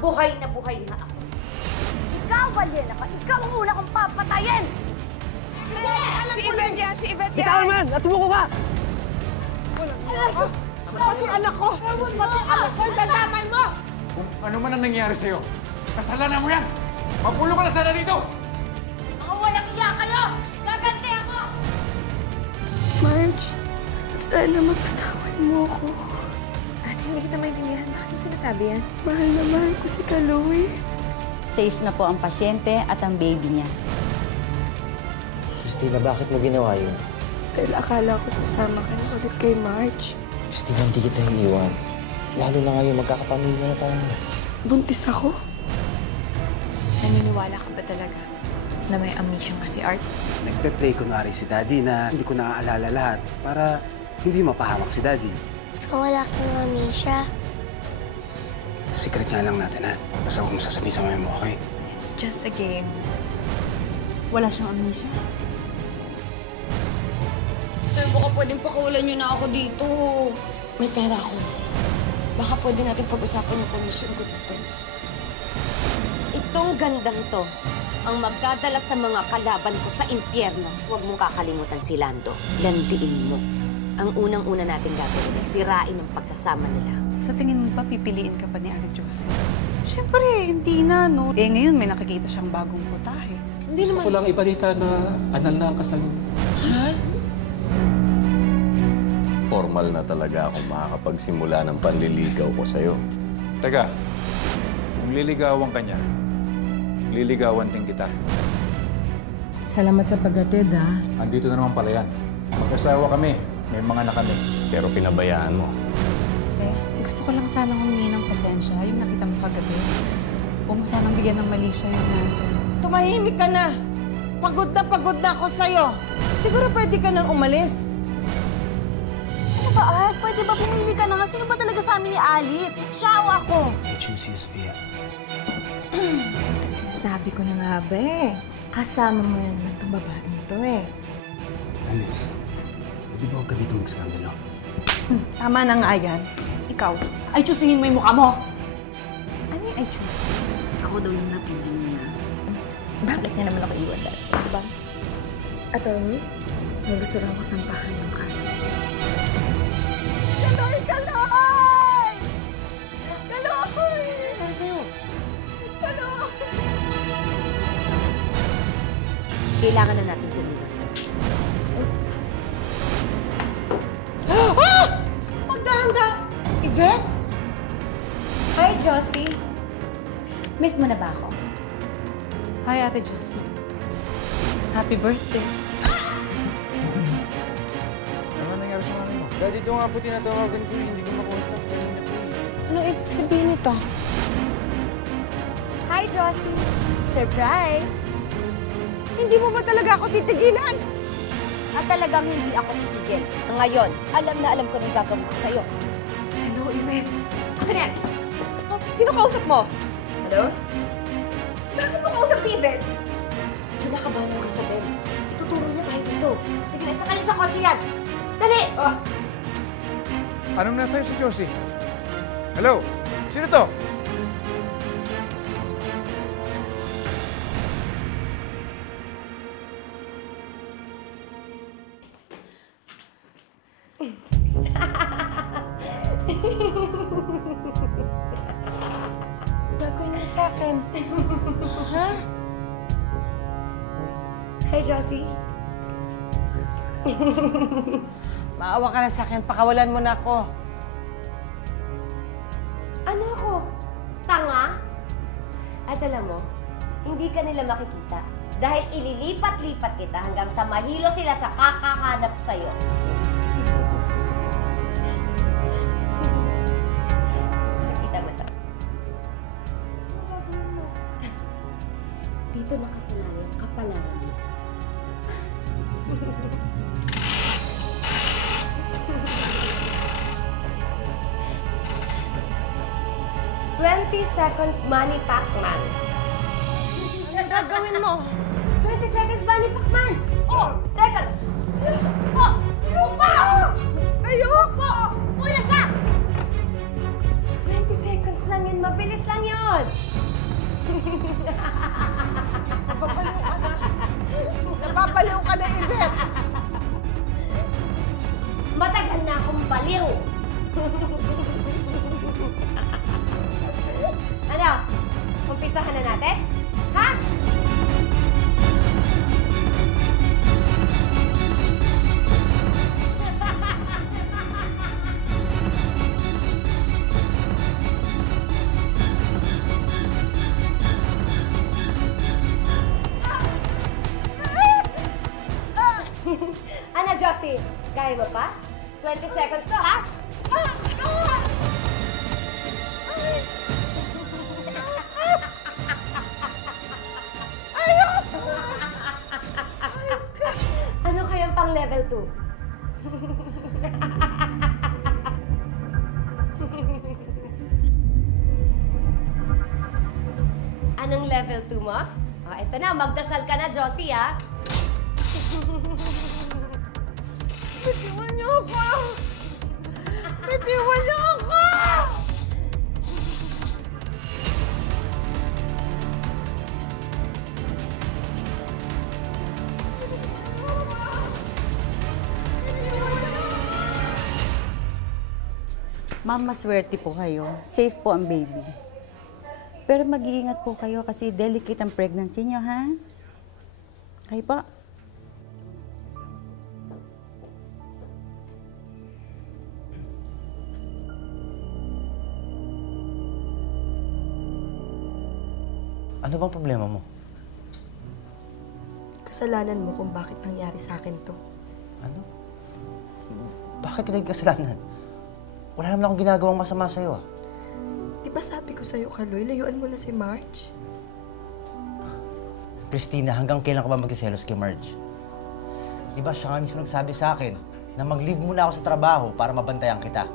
buhay na ako. Ikaw, Valena ka! Ikaw ang una kong papatayin! Si Yvette yan! Si Yvette yan! Ikaw naman! Natumuko ka! Pati anak ko! Pati anak ko! Dadamay mo! Kung ano man ang nangyari sa'yo, kasalanan mo yan! Mapulo ka na sana dito! Mga walang iya kayo! Gaganti ako! Marge, sana magpatawad mo ako. Ate, hindi kita maintindihan. Bakit mo sinasabi yan? Mahal na mahal ko si Chloe. Safe na po ang pasyente at ang baby niya. Christina, bakit mo ginawa yun? Dahil akala ko sasama ka na ulit kay Marge. Christina, hindi kita iiwan. Lalo na ngayon, magkakapamilya na tayo. Buntis ako? Naniniwala ka ba talaga na may amnesia nga si Art? Nagpe-play kunwari si Daddy na hindi ko naaalala lahat para hindi mapahamak si Daddy. So wala kang amnesia? Secret nga lang natin, ha? Basta huwag mo sasabihin sa mami mo, okay? It's just a game. Wala siyang amnesia. Sir, baka pwedeng pakawalan niyo na ako dito. May pera ako. Baka pwede natin pag-usapan yung komisyon ko dito. Itong gandang to ang magdadala sa mga kalaban ko sa impyerno. Huwag mong kakalimutan si Lando. Landiin mo. Ang unang-una natin gagawin ay sirain ang pagsasama nila. Sa tingin mo ba pipiliin ka pa ni Ate Josie? Siyempre, hindi na, no? Eh, ngayon may nakikita siyang bagong putahe. Gusto ko lang ibalita na anal na ang kasal nito. Ha? Formal na talaga ako makakapagsimula ng panliligaw ko sa'yo. Teka, kung liligawan ka niya, liligawan din kita. Salamat sa paghatid, ha? Andito na naman pala yan. Mag-asawa kami, may mga anak kami. Pero pinabayaan mo. Te, gusto ko lang sanang humingi ng pasensya. Yung nakita mo kagabi. Huwag mo sanang bigyan ng mali siya yun na... Tumahimik ka na! Pagod na ako sa'yo! Siguro pwede ka nang umalis. Ano ba, Art? Pwede ba pumili ka na nga? Sino ba talaga sa amin ni Alice? Siya o ako? I choose you, Sophia. Sinasabi ko na nga ba eh. Kasama mo na naman itong babaeng to eh. Alice, pwede ba huwag ka dito mag-skandalo? Tama na nga yan. Ikaw, ay choosingin mo yung mukha mo. Ano yung I choose? Ako daw yung napili niya. Bakit niya naman ako iwan dahil? Diba? Attorney, may gusto lang ako sampahan ng kaso. Kaloy! Kaloy! Kaloy! Ano sa'yo? Kaloy! Kailangan na natin kumilos. Magdahanda! Yvette? Hi, Josie. Miss mo na ba ako? Hi, Ate Josie. Happy birthday. Ano nangyari sa mami mo? Daddy, ito nga po tinatawagan ko. Hindi ko makontak. Kanina po eh. Anong ibig sabihin nito? Hi, Josie. Surprise! Hindi mo ba talaga ako titigilan? At talagang hindi ako titigil. Ngayon, alam na alam ko na yung gagawin ko sa'yo. Hello, Yvette. Akin yan! Sino kausap mo? Hello? Bakit mo kausap si Yvette? Kinakabahan ng Isabel. Ituturo niya tayo dito. Sige na, sakay sa kotse yan. Dali! Anong nasa iyo si Josie? Hello? Sino to? Gagawin mo sa akin. Ha? Hi, Josie. Maawa ka na sa akin. Pakawalan mo na ako. Ano ako? Tanga? At alam mo, hindi ka nila makikita. Dahil ililipat-lipat kita hanggang sa mahilo sila sa kakahanap sa'yo. Nakita mo to? Dito nakasalalay ang kapalaran mo. $20 money, Pac-Man. Ano gagawin mo? 20 seconds, Bunny Pacman! Oh, teka lang. Oh, upa! Ayoko! Mula siya! 20 seconds lang yun. Mabilis lang yun. naman! Napapaliw ka na. Napapaliw ka na, Yvette. Matagal na akong baliw! Ano? Umpisahan na natin? Ha? Ano, Josie? Kaya mo pa? 20 seconds to, ha? Ano kayang pang level 2? Anong level 2 mo? O, eto na. Magdasal ka na, Josie, ha? Bitiwan niyo ako! Bitiwan niyo ako! Ma'am, maswerte po kayo. Safe po ang baby. Pero mag-iingat po kayo kasi delicate ang pregnancy niyo, ha? Kayo po. Ano bang problema mo? Kasalanan mo kung bakit nangyari sa akin to. Ano? Bakit ka naging kasalanan? Wala naman akong ginagawang masama sa'yo, ah. Di ba sabi ko sa'yo, Kaloy, layuan mo na si Marge? Christina, hanggang kailan ka ba magsiselos kay Marge? Di ba siya nga mismo nagsabi sa akin na mag-leave muna ako sa trabaho para mabantayan kita.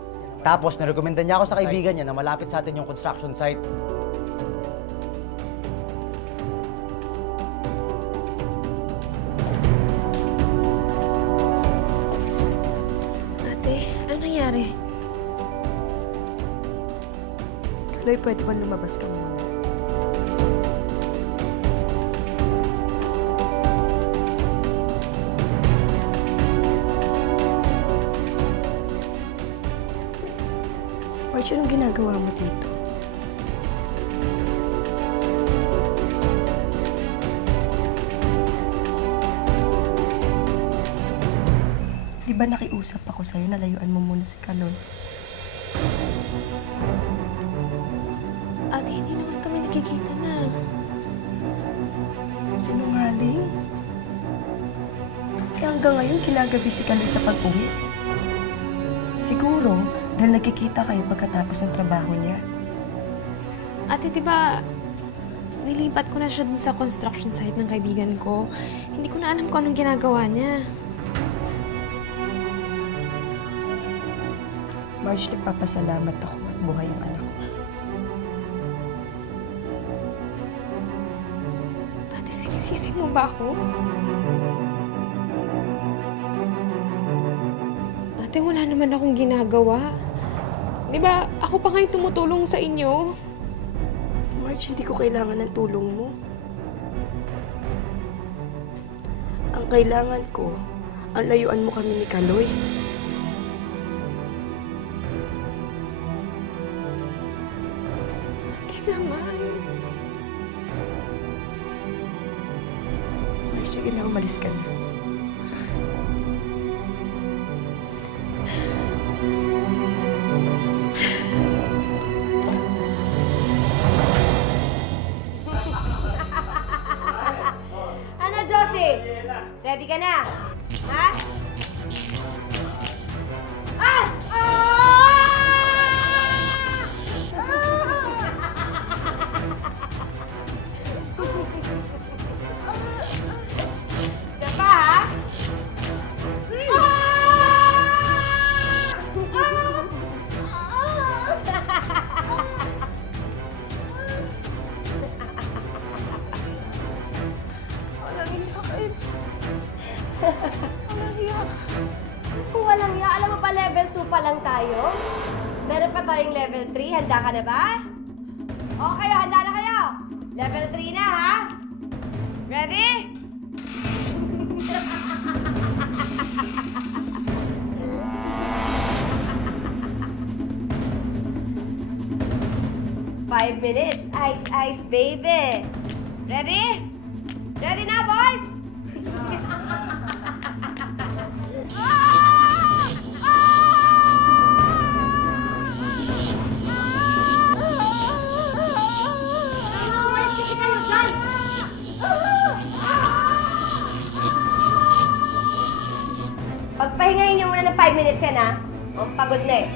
Tapos, narekomenda niya ako sa kaibigan niya na malapit sa atin yung construction site. Nangyari? Kaloy, pwede ba lumabas ka muna? Marge, anong ginagawa mo dito? Di ba nakiusap ako sa'yo na layuan mo muna si Kaloy? Ate, hindi naman kami nakikita na. Sinungaling? Kaya hanggang ngayon, kinagabi si Kaloy sa pag-uwi. Siguro, dahil nagkikita kayo pagkatapos ng trabaho niya. Ate, di ba nilipat ko na siya dun sa construction site ng kaibigan ko. Hindi ko na alam kung anong ginagawa niya. Marge, nagpapasalamat ako at buhay ang anak ko. Ate, sinisisi mo ba ako? Ate, wala naman akong ginagawa. Di ba, ako pa nga yung tumutulong sa inyo. Marge, hindi ko kailangan ng tulong mo. Ang kailangan ko, ang layuan mo kami ni Kaloy. Naman. Marge, sige na, umalis ka na. Ano, Josie? Ready ka na? Ha? Ah! Walang hiya. Alam mo ba, level 2 pa lang tayo? Meron pa tayong level 3. Handa ka na ba? O, Okay, handa na kayo. Level 3 na, ha? Ready? Five minutes. Ice, ice, baby. Ready? Ready na, boys? Pagpahingahin niyo muna ng 5 minutes yan, ha? O, pagod na eh.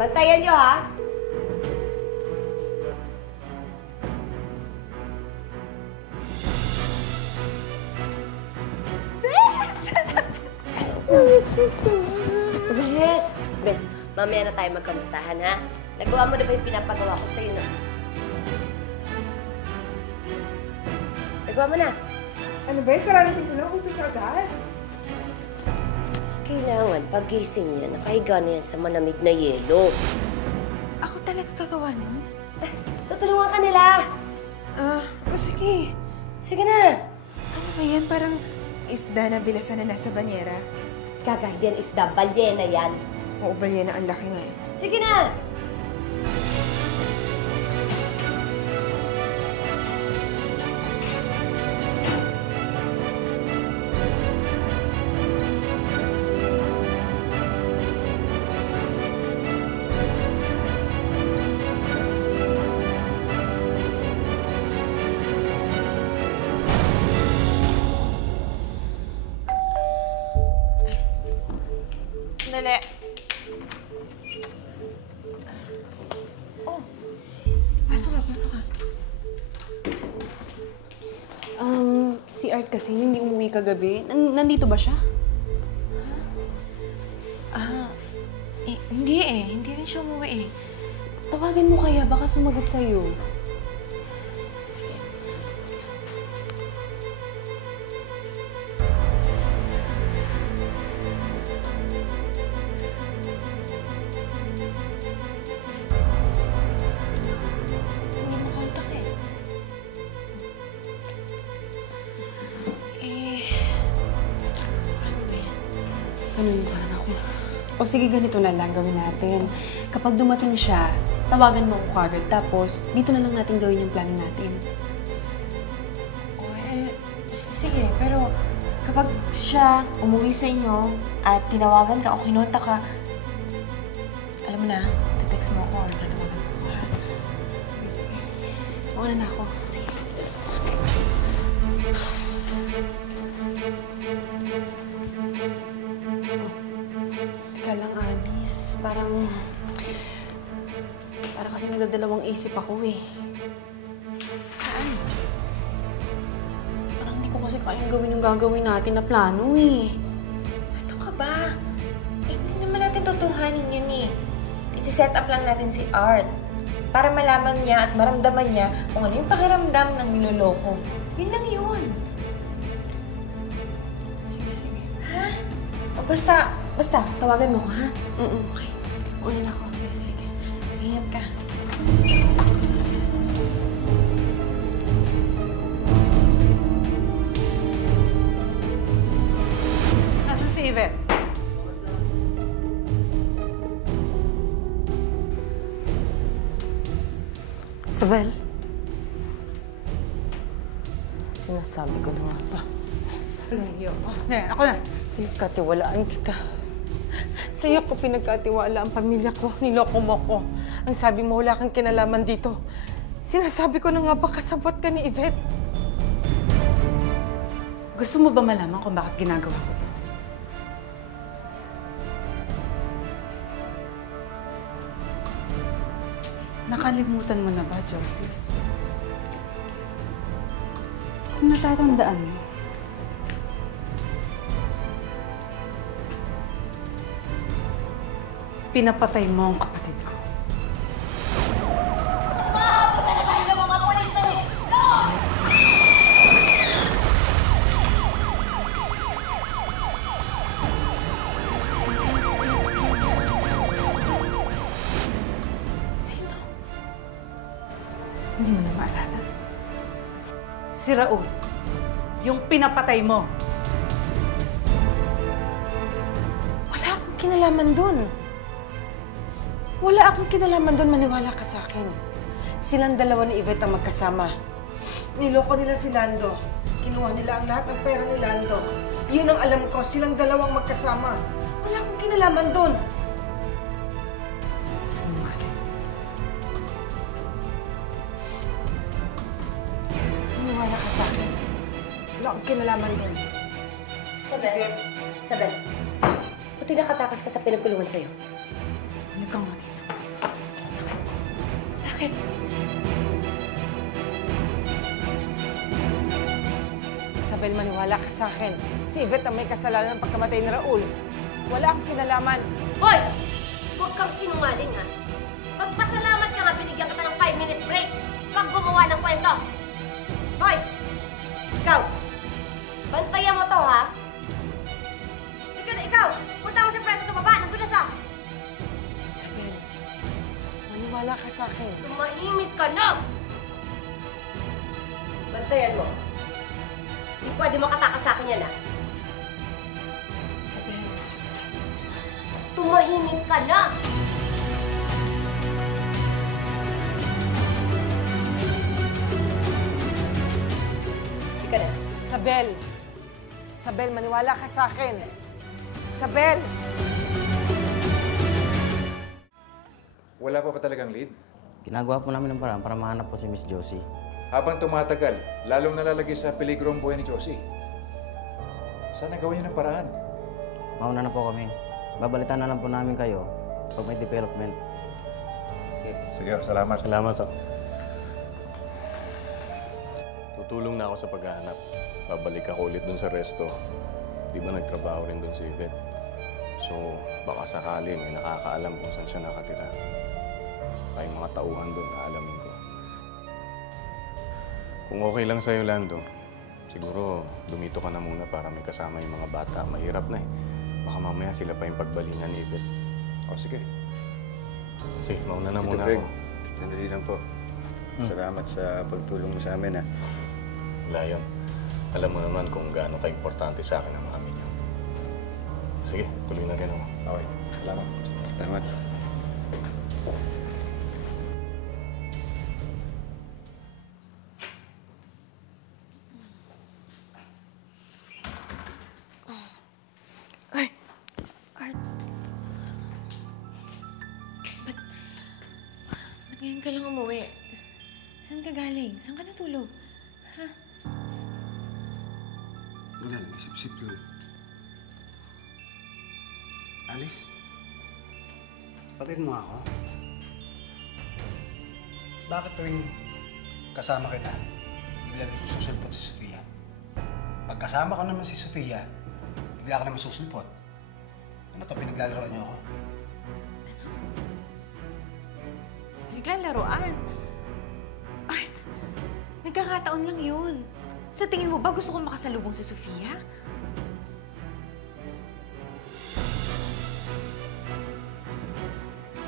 Bantayan niyo, ha? Bes! Bes, mamaya na tayo magkamustahan, ha? Nagawa mo na ba yung pinapagawa ko sa'yo na? Nagawa mo na. Ano ba yung kararating ko na utos agad? Kailangan, paggising niya, nakahiga na yan sa malamig na yelo. Ako talaga gagawa nun? Tutulungan ka nila. Sige. Sige na. Ano ba yan? Parang isda na bilasan na nasa banyera? Gagay yan, isda. Balyena yan. Oo, balyena. Ang laki nga eh. Sige na. Dali. Oh. Pasok ka. Si Art kasi hindi umuwi kagabi. Nandito ba siya? Hindi eh. Hindi rin siya umuwi eh. Tawagan mo kaya, baka sumagot sa'yo. Sige. Hindi mo kontak eh. Ano ba yan? Ganun ba, naku? O sige, ganito na lang gawin natin. Kapag dumating siya, tawagan mo ko kagad. Tapos, dito na lang natin gawin yung plano natin. Sige, pero kapag siya umuwi sa inyo at tinawagan ka o kinonta ka, alam mo na, text mo ako or tatawagan mo ako. Sige. Mauna na ako. Sige. Teka lang, Anis. Parang kasi nagdadalawang isip ako eh. Saan? Parang hindi ko kasi kayang gawin yung gagawin natin na plano eh. Ano ka ba? Hindi naman natin tutuhanin yun eh. Isi-set up lang natin si Art para malaman niya at maramdaman niya kung ano yung pakiramdam ng niloloko. Yun lang yun. Sige. Ha? O basta, tawagan mo ko, ha? Okay. Una na ako. Sige. Ingat ka. Nasaan si Yvette? Isabel. Sinasabi ko na nga ba? Ako na. Pinagkatiwalaan kita. Sa'yo ko pinagkatiwala ang pamilya ko. Niloko mo ko. Ang sabi mo, wala kang kinalaman dito. Sinasabi ko na nga ba kasabot ka ni Yvette? Gusto mo ba malaman kung bakit ginagawa ko to? Nakalimutan mo na ba, Josie? Kung natatandaan mo, pinapatay mo ang kapatid ko. Hindi mo na maalala. Si Raul, yung pinapatay mo. Wala akong kinalaman dun. Wala akong kinalaman dun, maniwala ka sa akin. Silang dalawa ni Yvette ang magkasama. Niloko nila si Lando. Kinuha nila ang lahat ng pera ni Lando. Yun ang alam ko, silang dalawang magkasama. Wala akong kinalaman dun. Sinungaling. Maniwala ka sa akin. Wala akong kinalaman dun. Sabel, buti nakatakas ka sa pinagkulungan sa'yo. Ano ka nga dito? Bakit? Isabel, maniwala ka sa akin. Si Yvette ang may kasalanan ng pagkamatay ni Raul. Wala akong kinalaman. Hoy! Huwag kang sinungaling, ha? Magpasalamat ka nga, binigyan kita ng 5 minutes break. Kang gumawa ng kwento. Hoy! Ikaw! Bantayan mo to, ha? Ikaw! Punta mo si Preso sa baba. Nandun na siya. Isabel, maniwala ka sa akin. Tumahimik ka na! Bantayan mo. Hindi pwede makatakas sa akin yan, ha? Isabel. Tumahimik ka na! Ika na. Isabel. Isabel, maniwala ka sa akin. Isabel! Wala pa talagang lead? Ginagawa po namin ng paraan para mahanap po si Miss Josie. Habang tumatagal, lalong nalalagay sa peligro ang buhay ni Josie. Sana gawin niyo ng paraan. Mauna na po kami. Babalitan na lang po namin kayo pag may development. Sige, salamat. Salamat, oh. Tutulong na ako sa paghahanap. Babalik ako ulit dun sa resto. Di ba nagtrabaho rin dun si Yvette? So, baka sakali may nakakaalam kung saan siya nakatira. Baka yung mga tauhan dun, aalamin ko. Kung okay lang sa'yo, Lando, siguro dumito ka na muna para may kasama yung mga bata. Mahirap na eh. Baka mamaya sila pa yung pagbalingan ni Yvette. O, sige. Sige, mauna na Tito muna Greg, ako. sandali lang po. Salamat sa pagtulong mo sa amin, ha. Wala yun. Alam mo naman kung gaano ka-importante sa akin ang mami niyo. Sige, tuloy na rin ako. Okay, salamat. Salamat. Art. Ba't ngayon ka lang umuwi? Saan ka galing? Saan ka natulog? Ha? Wala, nag-isip-isip lang. Alice? Patid mo ako? Bakit tuwing kasama kita, bigla rin susulpot si Sofia? Pag kasama ko naman si Sofia, bigla ka naman susulpot. Ano to, pinaglalaroan niyo ako? Naglalaroan? Art, nagkakataon lang yun. Sa tingin mo ba gusto kong makasalubong si Sofia?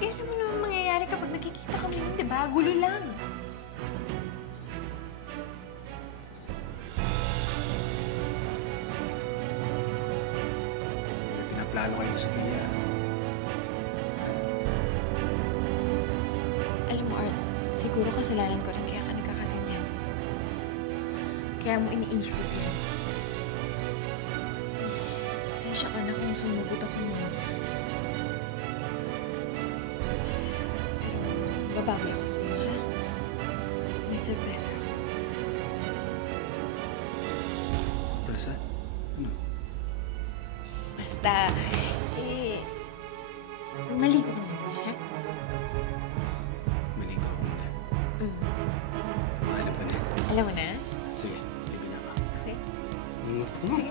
Eh, alam mo naman mangyayari kapag nakikita kami nun, di ba? Gulo lang. May pinaplano kayo ni Sofia. Alam mo, Art, siguro kasalanan ko rin kaya ka nagkakaganyan. Kaya mo iniisip yan. Pasensya ka na kung sumugod ako mo. Pero babawi ako sa iyo, ha? May surpresa ako. Surpresa? Ano? Basta, maligo ka na, ha? Maligo ako muna. Alam ko na. Alam mo na? Sige, libi na ba? Okay. Sige.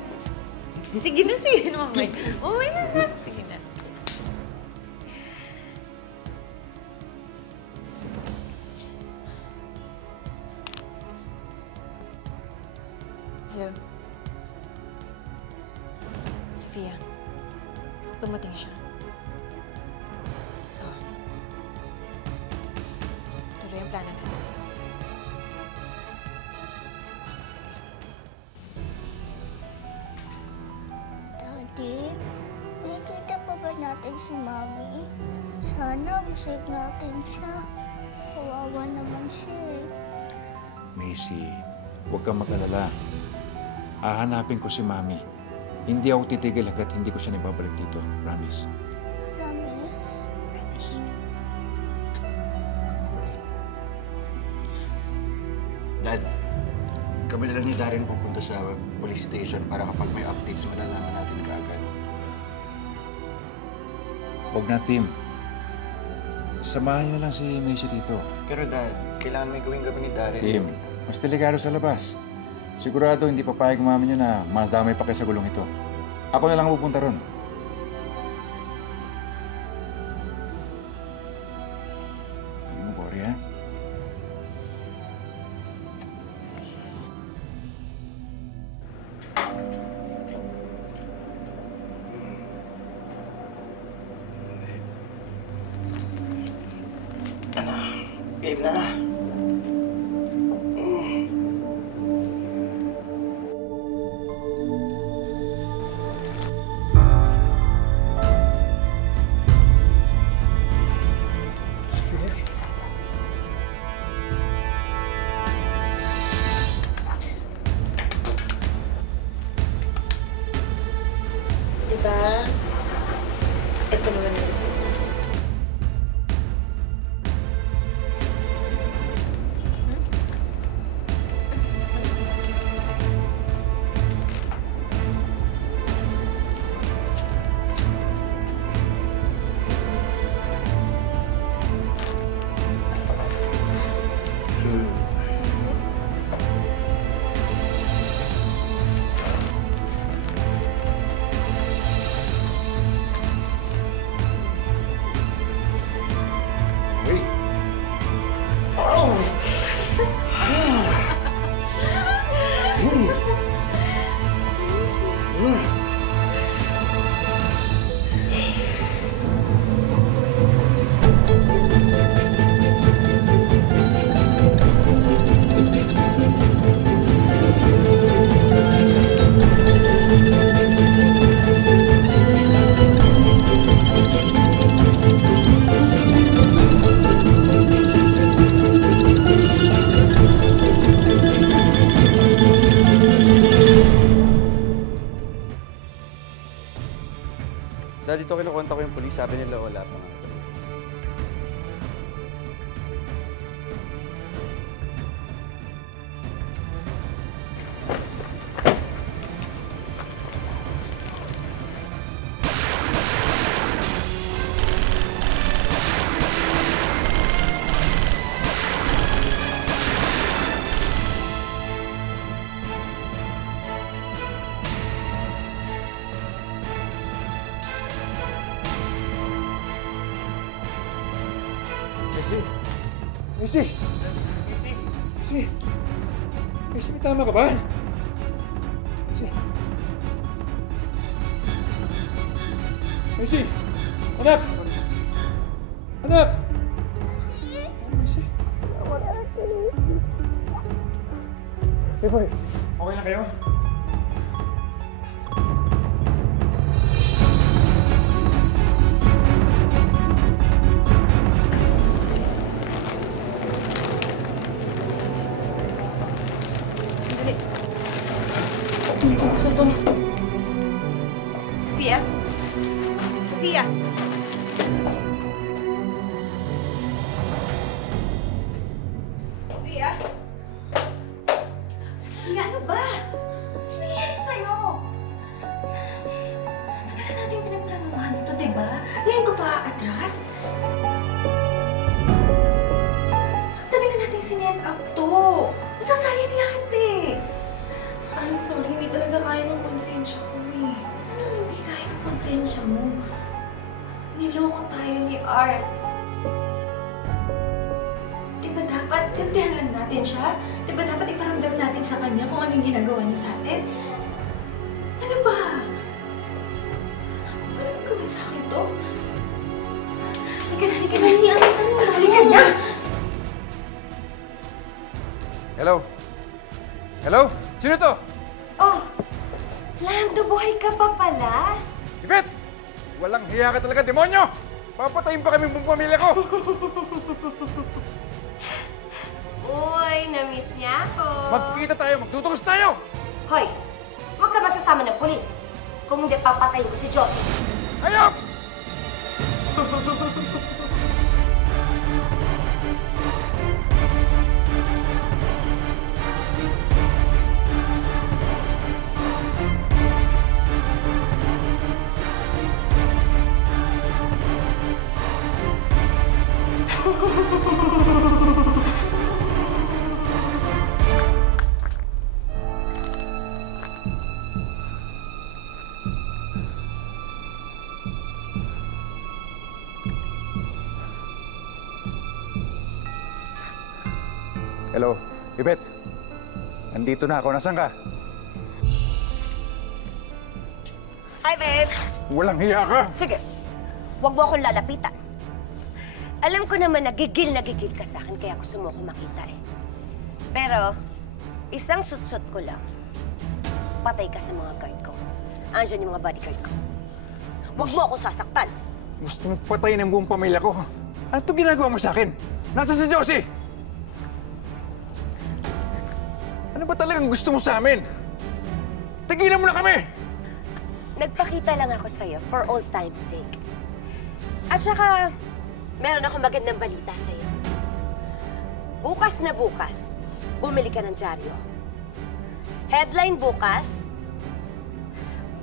Sige na, sige na, mamay. Mamay na. Sige na. Hello? Sofia, dumating siya. Oh. Tuloy ang plano natin. natin si Mami. Sana masave natin siya. Kawawa naman siya eh. Macy, huwag kang mag-alala. Hahanapin ko si Mami. Hindi ako titigil hanggat hindi ko siya nababalik dito. Promise. Promise? Promise. Dad, kami na lang ni Darren pupunta sa police station para kapag may updates, malalaman natin kaagad. Huwag na, Tim. Samahan niyo lang si Macy dito. Pero Dad, kailangan may gawin kami ni Darren. Tim, mas delikado sa labas. Sigurado hindi papayag mami niyo na mas damay pa kayo sa gulong ito. Ako na lang pupunta ron. Ano mo, Cory, ha? Game na. Diba? Ito naman yung gusto ko. Dad, dito kinukontak ko yung police. Sabi nila wala pa nga. Macy! Macy! Macy! Macy, may tama ka ba? Macy! Macy! Anak! Anak! Macy! Hey, boy. Okay na kayo? Gusto to. Sofia? Sofia! Sofia? Sofia, ano ba? Ano nangyayari sa'yo? Tagal na natin pinagplanuhan ito, diba? Ngayon ko pa atras? Tagal na natin sinet up to. Masasayang lahat eh. Ay, sorry. Hindi talaga kaya ng konsensya ko eh. Ano hindi kaya ng konsensya mo? Niloko tayo ni Art. Diba dapat gantihan lang natin siya? Diba dapat iparamdam natin sa kanya kung ano yung ginagawa niya sa atin? Ano ba? Okay lang gawin sa akin to? Halika na, halika na. Halika na. Hello? Hello? Sino to? Oh, Lando, buhay ka pa pala? Yvette! Walang hiya Mahiya ka talaga, demonyo! Papatayin pa kami buong pamilya ko! Uy, na-miss niya ako. Magkita tayo, magtutukos tayo! Hoy, huwag ka magsasama ng pulis. Kung hindi, papatayin ko si Josie. Ayop! Hello, Yvette. Nandito na ako. Nasaan ka? Hi, babe. Walang hiya ka! Sige, huwag mo akong lalapitan. Alam ko naman nagigil ka sa akin, kaya gusto mo akong makita eh. Pero, isang sutsot ko lang, patay ka sa mga guard ko. Andiyan yung mga bodyguard ko. Huwag mo akong sasaktan. Gusto mo patayin ang buong pamilya ko? Ano ito ginagawa mo sa akin? Nasa si Josie? Ano ba talagang gusto mo sa amin? Tigilan mo na kami! Nagpakita lang ako sa'yo for old time's sake. At saka, meron akong magandang balita sa'yo. Bukas na bukas, bumili ka ng dyaryo. Headline bukas,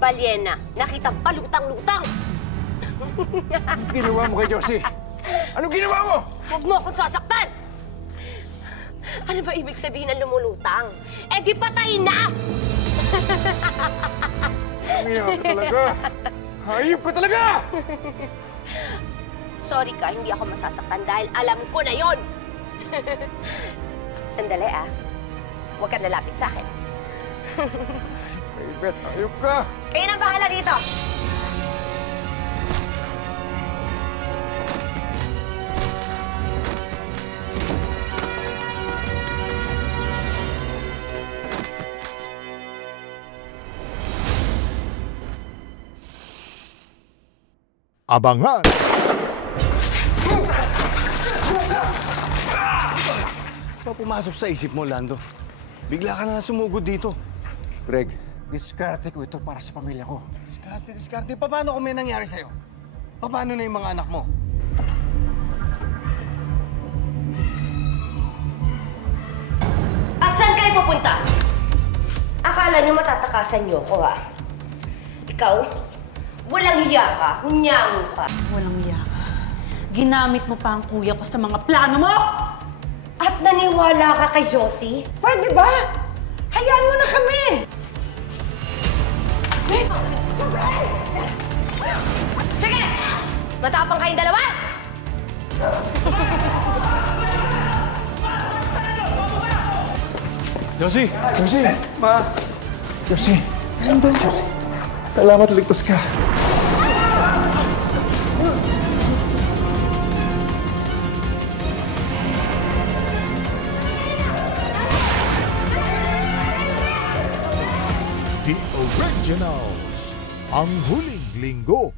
balyena, nakitang palutang-lutang. Anong ginawa mo kay Josie? Anong ginawa mo? Huwag mo akong sasaktan! Ano ba ibig sabihin ng lumulutang? Eh di patayin na! Umiyak ka talaga! Hayop ka talaga! Sorry ka, hindi ako masasaktan dahil alam ko na yon. Sandali ah. Huwag ka nalapit sa akin. Yvette, hayop ka! Kayo nang bahala dito! Abangan! Ano pumasok sa isip mo, Lando? Bigla ka na sumugod dito. Greg, diskarte ko ito para sa pamilya ko. Diskarte. Paano kung may nangyari sa'yo? Paano na yung mga anak mo? At saan kayo pupunta? Akala niyo matatakasan niyo ko, ha? Ikaw, walang hiya ka, hunyango ka. Walang hiya ka. Ginamit mo pa ang kuya ko sa mga plano mo! At naniwala ka kay Josie? Pwede ba? Hayaan mo na kami! Sige! Matapang kayong dalawa! Josie! Josie! Ma! Josie! Lando! Salamat, ligtas ka. The Originals, ang huling linggo